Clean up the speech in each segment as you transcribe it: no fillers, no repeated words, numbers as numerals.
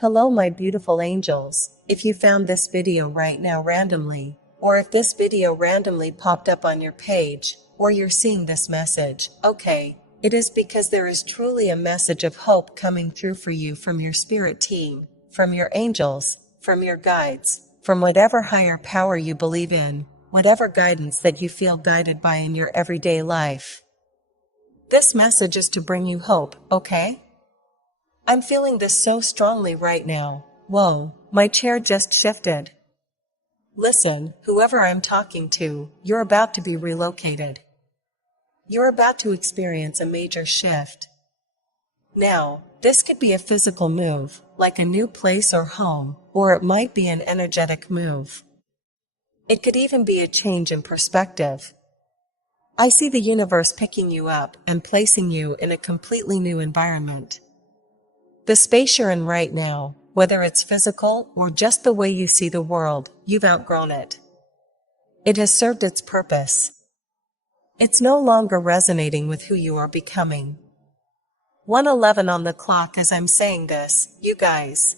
Hello my beautiful angels, if you found this video right now randomly, or if this video randomly popped up on your page, or you're seeing this message, okay, it is because there is truly a message of hope coming through for you from your spirit team, from your angels, from your guides, from whatever higher power you believe in, whatever guidance that you feel guided by in your everyday life. This message is to bring you hope, okay? I'm feeling this so strongly right now. Whoa, my chair just shifted. Listen, whoever I'm talking to, you're about to be relocated. You're about to experience a major shift. Now, this could be a physical move, like a new place or home, or it might be an energetic move. It could even be a change in perspective. I see the universe picking you up and placing you in a completely new environment. The space you're in right now, whether it's physical or just the way you see the world, you've outgrown it. It has served its purpose. It's no longer resonating with who you are becoming. 1:11 on the clock as I'm saying this, you guys.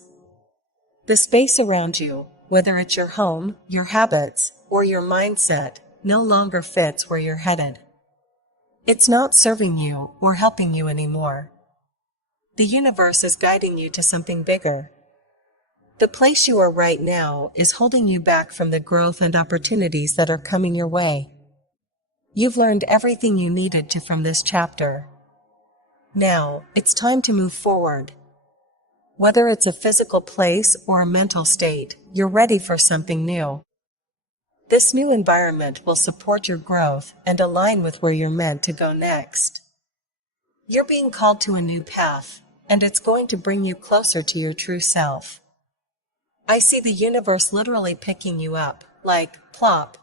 The space around you, whether it's your home, your habits, or your mindset, no longer fits where you're headed. It's not serving you or helping you anymore. The universe is guiding you to something bigger. The place you are right now is holding you back from the growth and opportunities that are coming your way. You've learned everything you needed to from this chapter. Now, it's time to move forward. Whether it's a physical place or a mental state, you're ready for something new. This new environment will support your growth and align with where you're meant to go next. You're being called to a new path, and it's going to bring you closer to your true self. I see the universe literally picking you up, like, plop.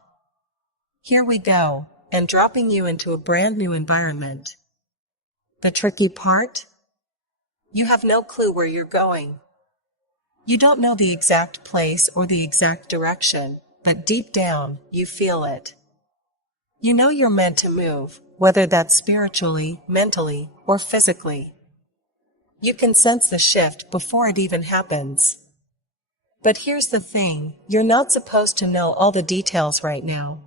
Here we go, and dropping you into a brand new environment. The tricky part? You have no clue where you're going. You don't know the exact place or the exact direction, but deep down, you feel it. You know you're meant to move, whether that's spiritually, mentally, or physically. You can sense the shift before it even happens. But here's the thing, you're not supposed to know all the details right now.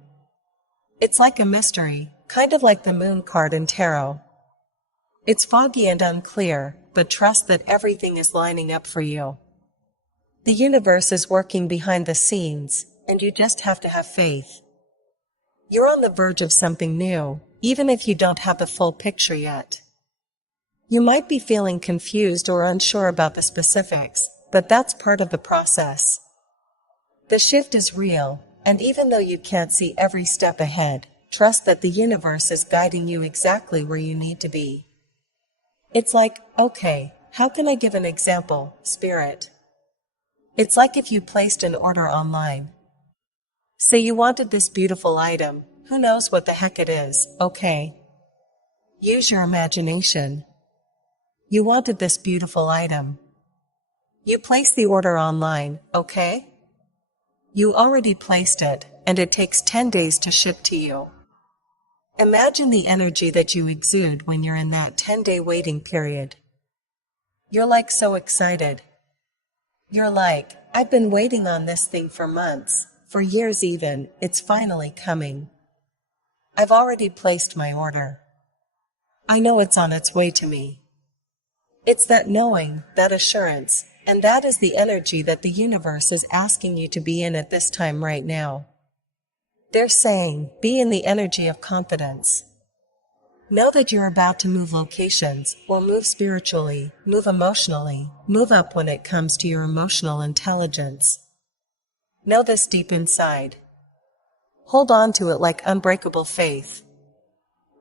It's like a mystery, kind of like the moon card in tarot. It's foggy and unclear, but trust that everything is lining up for you. The universe is working behind the scenes, and you just have to have faith. You're on the verge of something new, even if you don't have the full picture yet. You might be feeling confused or unsure about the specifics, but that's part of the process. The shift is real, and even though you can't see every step ahead, trust that the universe is guiding you exactly where you need to be. It's like, okay, how can I give an example, Spirit? It's like if you placed an order online. Say you wanted this beautiful item, who knows what the heck it is, okay? Use your imagination. You wanted this beautiful item. You placed the order online, okay? You already placed it, and it takes 10 days to ship to you. Imagine the energy that you exude when you're in that 10-day waiting period. You're like so excited. You're like, I've been waiting on this thing for months, for years even, it's finally coming. I've already placed my order. I know it's on its way to me. It's that knowing, that assurance, and that is the energy that the universe is asking you to be in at this time right now. They're saying, be in the energy of confidence. Know that you're about to move locations, or move spiritually, move emotionally, move up when it comes to your emotional intelligence. Know this deep inside. Hold on to it like unbreakable faith.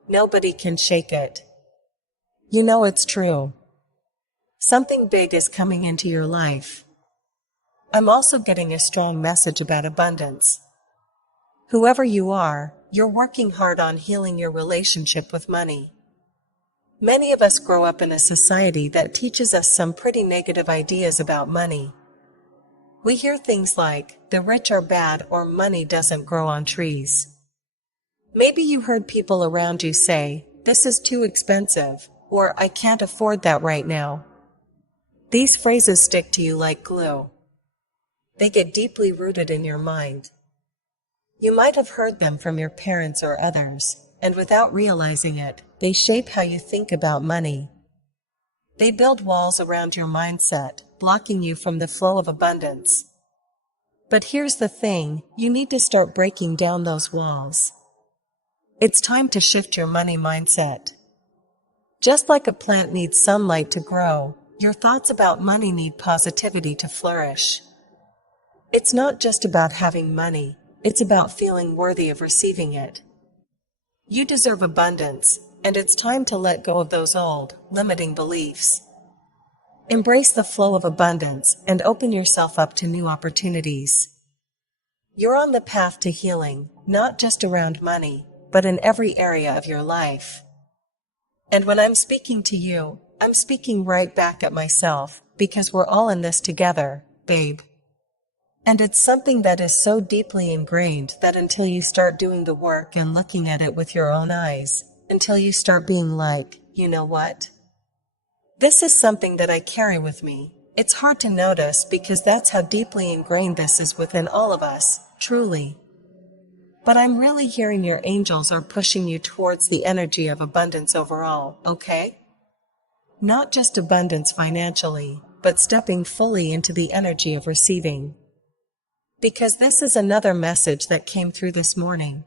Nobody can shake it. You know it's true. Something big is coming into your life. I'm also getting a strong message about abundance. Whoever you are, you're working hard on healing your relationship with money. Many of us grow up in a society that teaches us some pretty negative ideas about money. We hear things like, the rich are bad or money doesn't grow on trees. Maybe you heard people around you say, this is too expensive, or I can't afford that right now. These phrases stick to you like glue. They get deeply rooted in your mind. You might have heard them from your parents or others, and without realizing it, they shape how you think about money. They build walls around your mindset, blocking you from the flow of abundance. But here's the thing, you need to start breaking down those walls. It's time to shift your money mindset. Just like a plant needs sunlight to grow, your thoughts about money need positivity to flourish. It's not just about having money, it's about feeling worthy of receiving it. You deserve abundance, and it's time to let go of those old, limiting beliefs. Embrace the flow of abundance and open yourself up to new opportunities. You're on the path to healing, not just around money, but in every area of your life. And when I'm speaking to you, I'm speaking right back at myself, because we're all in this together, babe. And it's something that is so deeply ingrained that until you start doing the work and looking at it with your own eyes, until you start being like, you know what? This is something that I carry with me. It's hard to notice because that's how deeply ingrained this is within all of us, truly. But I'm really hearing your angels are pushing you towards the energy of abundance overall, okay? Not just abundance financially, but stepping fully into the energy of receiving. Because this is another message that came through this morning.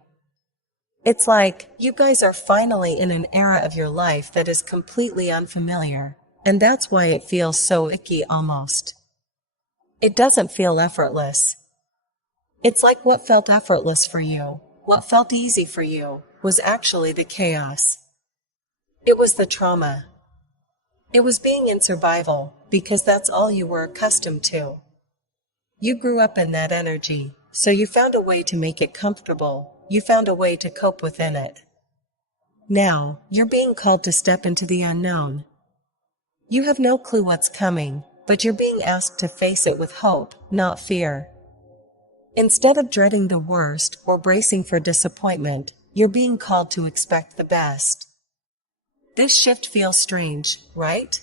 It's like, you guys are finally in an era of your life that is completely unfamiliar, and that's why it feels so icky almost. It doesn't feel effortless. It's like what felt effortless for you, what felt easy for you, was actually the chaos. It was the trauma. It was being in survival, because that's all you were accustomed to. You grew up in that energy, so you found a way to make it comfortable, you found a way to cope within it. Now, you're being called to step into the unknown. You have no clue what's coming, but you're being asked to face it with hope, not fear. Instead of dreading the worst or bracing for disappointment, you're being called to expect the best. This shift feels strange, right?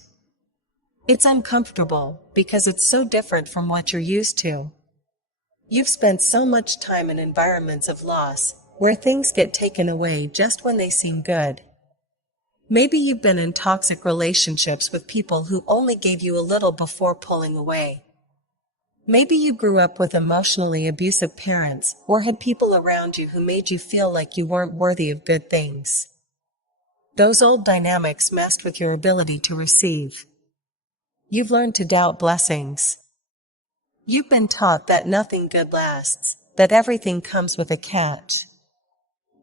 It's uncomfortable because it's so different from what you're used to. You've spent so much time in environments of loss, where things get taken away just when they seem good. Maybe you've been in toxic relationships with people who only gave you a little before pulling away. Maybe you grew up with emotionally abusive parents or had people around you who made you feel like you weren't worthy of good things. Those old dynamics messed with your ability to receive. You've learned to doubt blessings. You've been taught that nothing good lasts, that everything comes with a catch.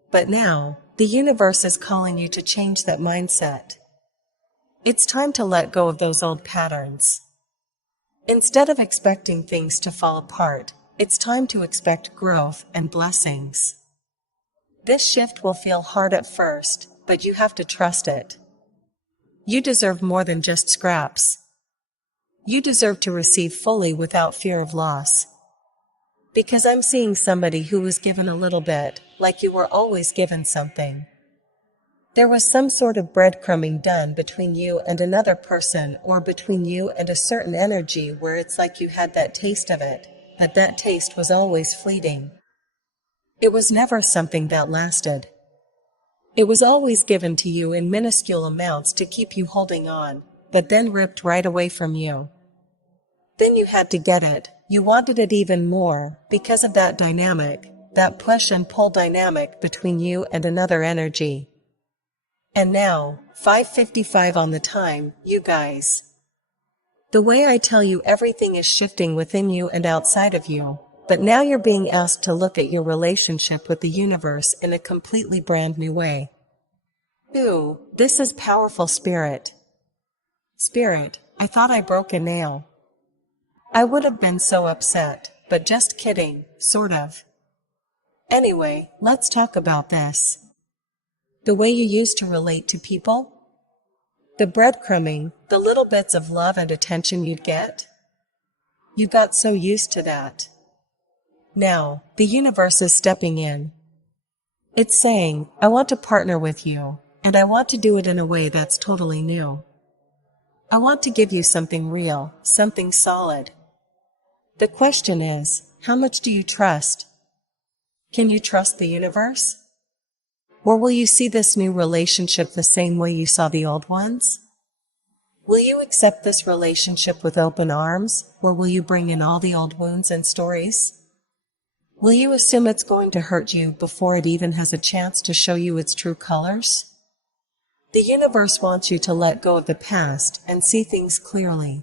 But now, the universe is calling you to change that mindset. It's time to let go of those old patterns. Instead of expecting things to fall apart, it's time to expect growth and blessings. This shift will feel hard at first, but you have to trust it. You deserve more than just scraps. You deserve to receive fully without fear of loss. Because I'm seeing somebody who was given a little bit, like you were always given something. There was some sort of breadcrumbing done between you and another person or between you and a certain energy where it's like you had that taste of it, but that taste was always fleeting. It was never something that lasted. It was always given to you in minuscule amounts to keep you holding on, but then ripped right away from you. Then you had to get it, you wanted it even more, because of that dynamic, that push and pull dynamic between you and another energy. And now, 5:55 on the time, you guys. The way I tell you everything is shifting within you and outside of you, but now you're being asked to look at your relationship with the universe in a completely brand new way. Ooh, this is powerful, Spirit. Spirit, I thought I broke a nail. I would have been so upset, but just kidding, sort of. Anyway, let's talk about this. The way you used to relate to people? The breadcrumbing, the little bits of love and attention you'd get? You got so used to that. Now, the universe is stepping in. It's saying, I want to partner with you, and I want to do it in a way that's totally new. I want to give you something real, something solid. The question is, how much do you trust? Can you trust the universe? Or will you see this new relationship the same way you saw the old ones? Will you accept this relationship with open arms, or will you bring in all the old wounds and stories? Will you assume it's going to hurt you before it even has a chance to show you its true colors? The universe wants you to let go of the past and see things clearly.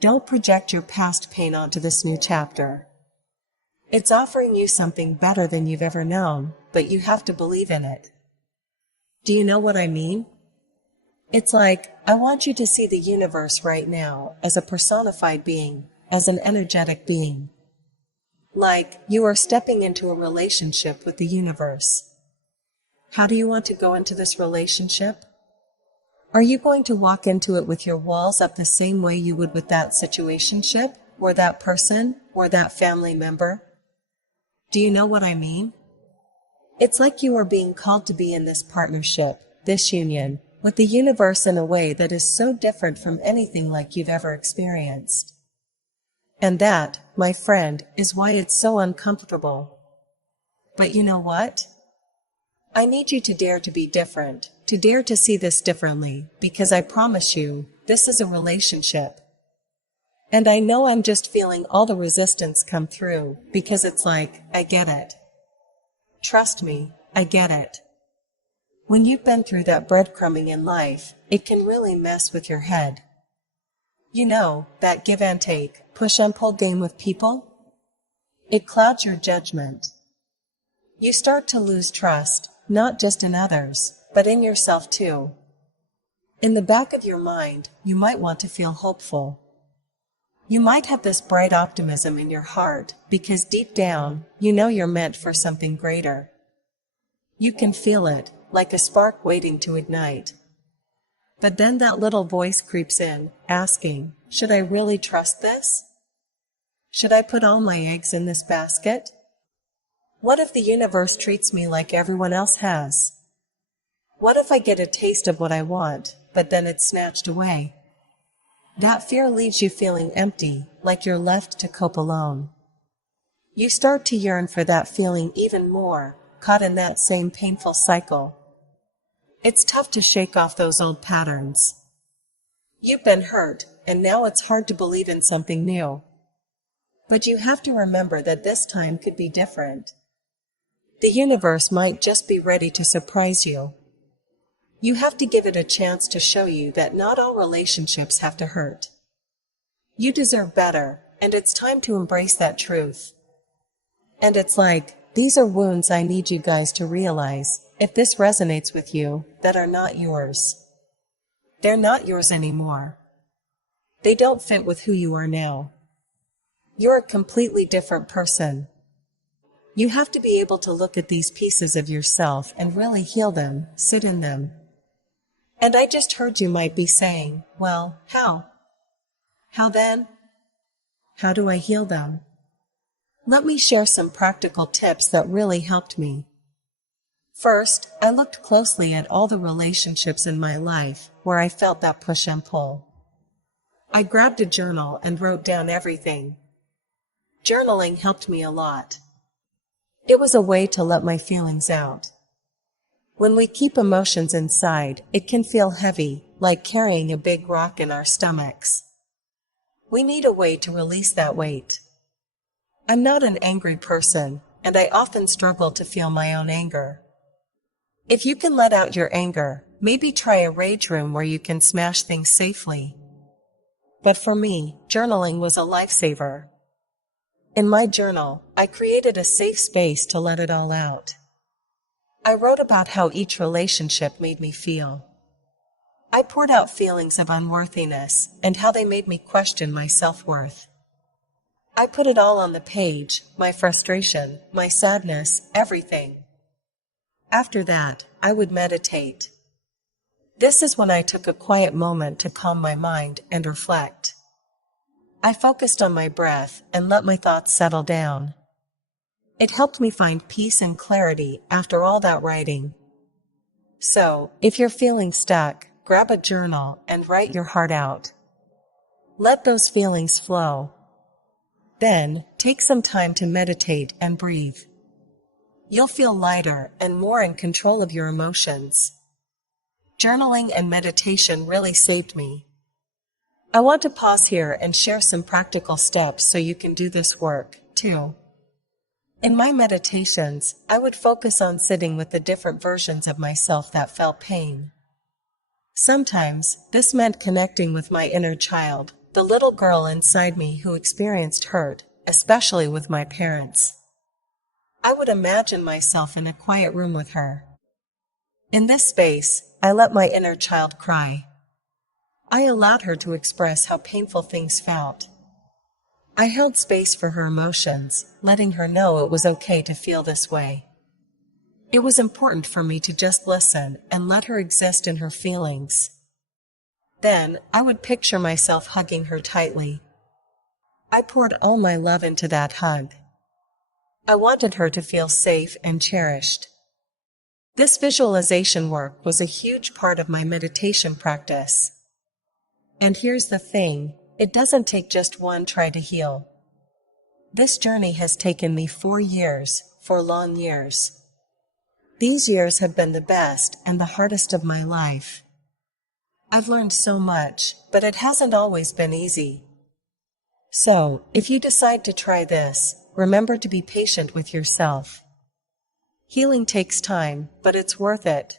Don't project your past pain onto this new chapter. It's offering you something better than you've ever known, but you have to believe in it. Do you know what I mean? It's like, I want you to see the universe right now as a personified being, as an energetic being. Like, you are stepping into a relationship with the universe. How do you want to go into this relationship? Are you going to walk into it with your walls up the same way you would with that situationship, or that person, or that family member? Do you know what I mean? It's like you are being called to be in this partnership, this union, with the universe in a way that is so different from anything like you've ever experienced. And that, my friend, is why it's so uncomfortable. But you know what? I need you to dare to be different, to dare to see this differently, because I promise you, this is a relationship. And I know I'm just feeling all the resistance come through, because it's like, I get it. Trust me, I get it. When you've been through that breadcrumbing in life, it can really mess with your head. You know, that give and take, push and pull game with people? It clouds your judgment. You start to lose trust, not just in others, but in yourself too. In the back of your mind, you might want to feel hopeful. You might have this bright optimism in your heart, because deep down, you know you're meant for something greater. You can feel it, like a spark waiting to ignite. But then that little voice creeps in, asking, should I really trust this? Should I put all my eggs in this basket? What if the universe treats me like everyone else has? What if I get a taste of what I want, but then it's snatched away? That fear leaves you feeling empty, like you're left to cope alone. You start to yearn for that feeling even more, caught in that same painful cycle. It's tough to shake off those old patterns. You've been hurt, and now it's hard to believe in something new. But you have to remember that this time could be different. The universe might just be ready to surprise you. You have to give it a chance to show you that not all relationships have to hurt. You deserve better, and it's time to embrace that truth. And it's like, these are wounds I need you guys to realize, if this resonates with you, that are not yours. They're not yours anymore. They don't fit with who you are now. You're a completely different person. You have to be able to look at these pieces of yourself and really heal them, sit in them. And I just heard you might be saying, well, how? How then? How do I heal them? Let me share some practical tips that really helped me. First, I looked closely at all the relationships in my life where I felt that push and pull. I grabbed a journal and wrote down everything. Journaling helped me a lot. It was a way to let my feelings out. When we keep emotions inside, it can feel heavy, like carrying a big rock in our stomachs. We need a way to release that weight. I'm not an angry person, and I often struggle to feel my own anger. If you can let out your anger, maybe try a rage room where you can smash things safely. But for me, journaling was a lifesaver. In my journal, I created a safe space to let it all out. I wrote about how each relationship made me feel. I poured out feelings of unworthiness and how they made me question my self-worth. I put it all on the page, my frustration, my sadness, everything. After that, I would meditate. This is when I took a quiet moment to calm my mind and reflect. I focused on my breath and let my thoughts settle down. It helped me find peace and clarity after all that writing. So, if you're feeling stuck, grab a journal and write your heart out. Let those feelings flow. Then, take some time to meditate and breathe. You'll feel lighter and more in control of your emotions. Journaling and meditation really saved me. I want to pause here and share some practical steps so you can do this work, too. In my meditations, I would focus on sitting with the different versions of myself that felt pain. Sometimes, this meant connecting with my inner child, the little girl inside me who experienced hurt, especially with my parents. I would imagine myself in a quiet room with her. In this space, I let my inner child cry. I allowed her to express how painful things felt. I held space for her emotions, letting her know it was okay to feel this way. It was important for me to just listen and let her exist in her feelings. Then, I would picture myself hugging her tightly. I poured all my love into that hug. I wanted her to feel safe and cherished. This visualization work was a huge part of my meditation practice. And here's the thing, it doesn't take just one try to heal. This journey has taken me 4 years, 4 long years. These years have been the best and the hardest of my life. I've learned so much, but it hasn't always been easy. So, if you decide to try this, remember to be patient with yourself. Healing takes time, but it's worth it.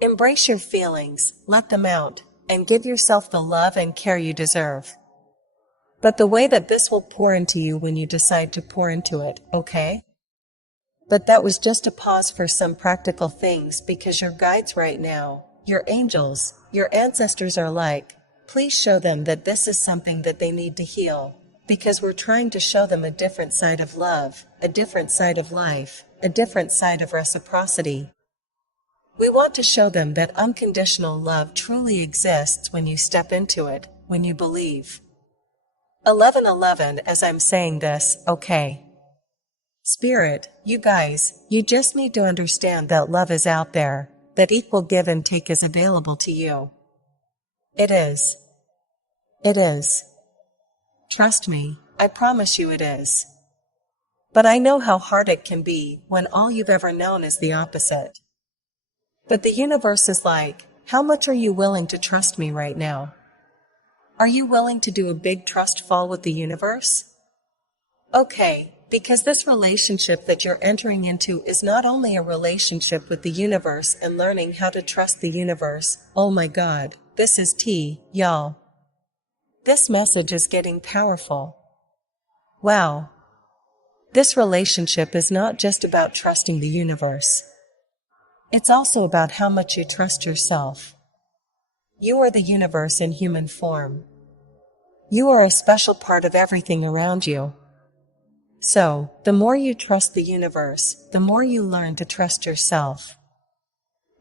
Embrace your feelings, let them out, and give yourself the love and care you deserve. But the way that this will pour into you when you decide to pour into it, okay? But that was just a pause for some practical things because your guides right now, your angels, your ancestors are like, please show them that this is something that they need to heal, because we're trying to show them a different side of love, a different side of life, a different side of reciprocity. We want to show them that unconditional love truly exists when you step into it, when you believe. 1111 as I'm saying this, okay. Spirit, you guys, you just need to understand that love is out there, that equal give and take is available to you. It is. It is. Trust me, I promise you it is. But I know how hard it can be when all you've ever known is the opposite. But the universe is like, how much are you willing to trust me right now? Are you willing to do a big trust fall with the universe? Okay, because this relationship that you're entering into is not only a relationship with the universe and learning how to trust the universe. Oh my God, this is tea, y'all. This message is getting powerful. Wow. This relationship is not just about trusting the universe. It's also about how much you trust yourself. You are the universe in human form. You are a special part of everything around you. So, the more you trust the universe, the more you learn to trust yourself.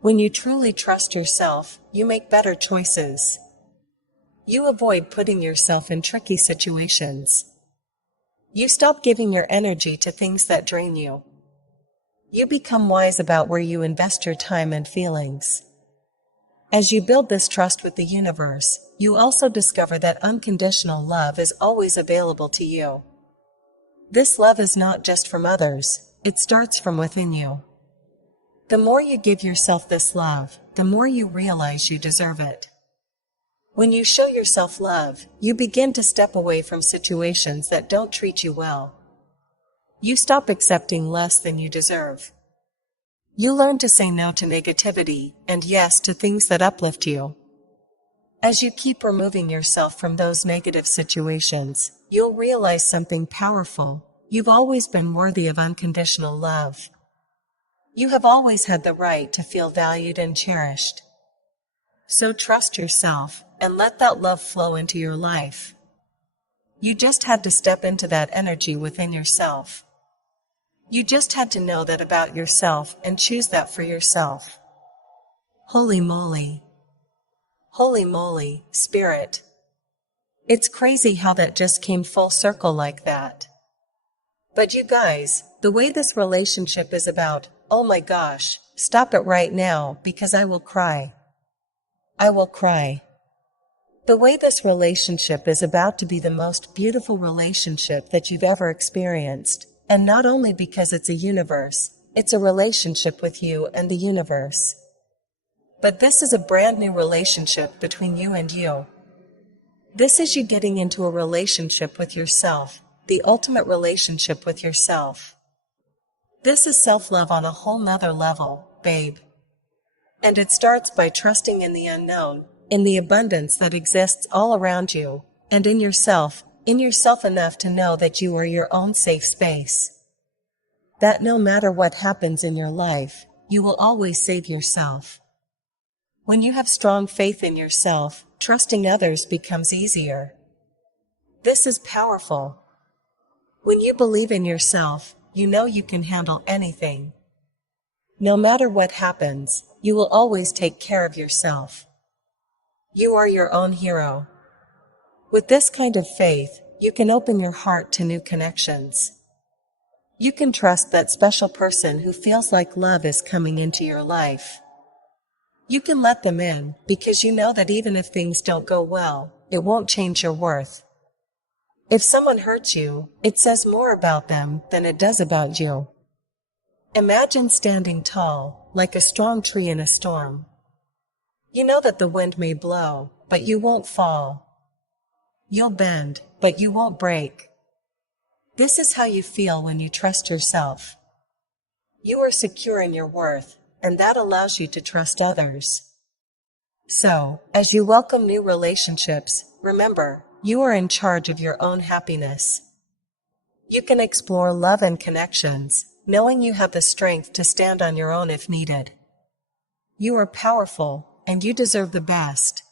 When you truly trust yourself, you make better choices. You avoid putting yourself in tricky situations. You stop giving your energy to things that drain you. You become wise about where you invest your time and feelings. As you build this trust with the universe, you also discover that unconditional love is always available to you. This love is not just from others, it starts from within you. The more you give yourself this love, the more you realize you deserve it. When you show yourself love, you begin to step away from situations that don't treat you well. You stop accepting less than you deserve. You learn to say no to negativity and yes to things that uplift you. As you keep removing yourself from those negative situations, you'll realize something powerful. You've always been worthy of unconditional love. You have always had the right to feel valued and cherished. So trust yourself and let that love flow into your life. You just had to step into that energy within yourself. You just had to know that about yourself and choose that for yourself. Holy moly. Holy moly, Spirit. It's crazy how that just came full circle like that. But you guys, the way this relationship is about, oh my gosh, stop it right now because I will cry. I will cry. The way this relationship is about to be the most beautiful relationship that you've ever experienced, and not only because it's a universe, it's a relationship with you and the universe. But this is a brand new relationship between you and you. This is you getting into a relationship with yourself, the ultimate relationship with yourself. This is self-love on a whole nother level, babe. And it starts by trusting in the unknown, in the abundance that exists all around you, and in yourself enough to know that you are your own safe space. That no matter what happens in your life, you will always save yourself. When you have strong faith in yourself, trusting others becomes easier. This is powerful. When you believe in yourself, you know you can handle anything. No matter what happens, you will always take care of yourself. You are your own hero. With this kind of faith, you can open your heart to new connections. You can trust that special person who feels like love is coming into your life. You can let them in, because you know that even if things don't go well, it won't change your worth. If someone hurts you, it says more about them than it does about you. Imagine standing tall, like a strong tree in a storm. You know that the wind may blow, but you won't fall. You'll bend, but you won't break. This is how you feel when you trust yourself. You are secure in your worth, and that allows you to trust others. So, as you welcome new relationships, remember, you are in charge of your own happiness. You can explore love and connections, knowing you have the strength to stand on your own if needed. You are powerful, and you deserve the best.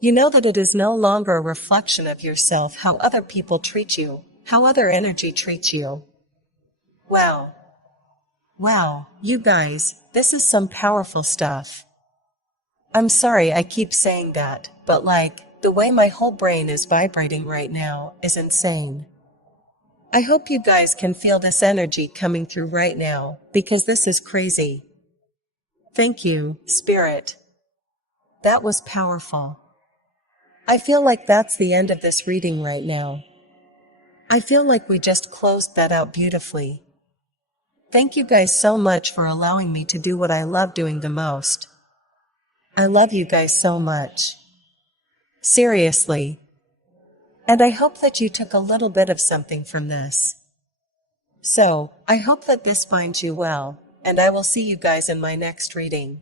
You know that it is no longer a reflection of yourself how other people treat you, how other energy treats you. Wow. Wow, you guys, this is some powerful stuff. I'm sorry I keep saying that, but the way my whole brain is vibrating right now is insane. I hope you guys can feel this energy coming through right now, because this is crazy. Thank you, Spirit. That was powerful. I feel like that's the end of this reading right now. I feel like we just closed that out beautifully. Thank you guys so much for allowing me to do what I love doing the most. I love you guys so much. Seriously. And I hope that you took a little bit of something from this. So, I hope that this finds you well, and I will see you guys in my next reading.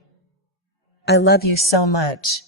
I love you so much.